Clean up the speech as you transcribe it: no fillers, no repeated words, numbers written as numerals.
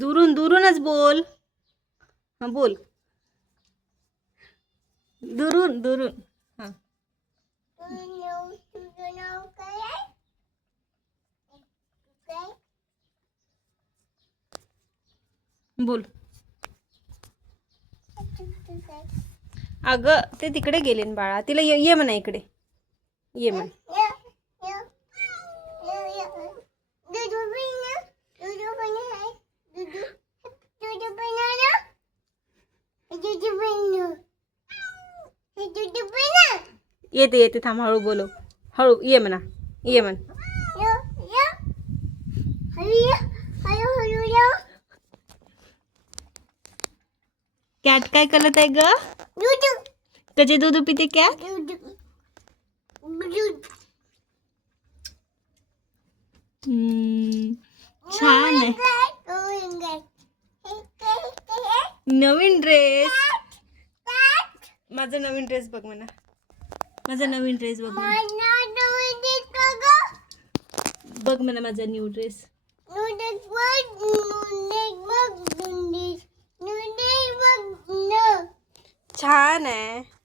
दुरून दुरूनच बोल. हा बोल. दुरून दुरून. हा तुझं नाव काय आहे? काय? बोल. तुझं काय? अगं ते तिकडे गेले न बाळा. तिला ये ये म्हणा इकडे. ये म्हण. दुधू पिणं. दुधू पिणं आहे. दुधू. दुधू पिणं ना. दुधू पिणं. दुधू पिणं. येते येते थांब हळू बोलव. हळू ये म्हणा. ये म्हण. हळू हळू या. कॅट काय करत आहे ग? दुधू. कसे दूध पिते कॅट? दुधू. दुधू. छान आहे. नवीन ड्रेस. माझा नवीन ड्रेस बघ म्हणा. माझा नवीन ड्रेस बघ म्हणा. बघ म्हणा माझा न्यू ड्रेस. छान आहे.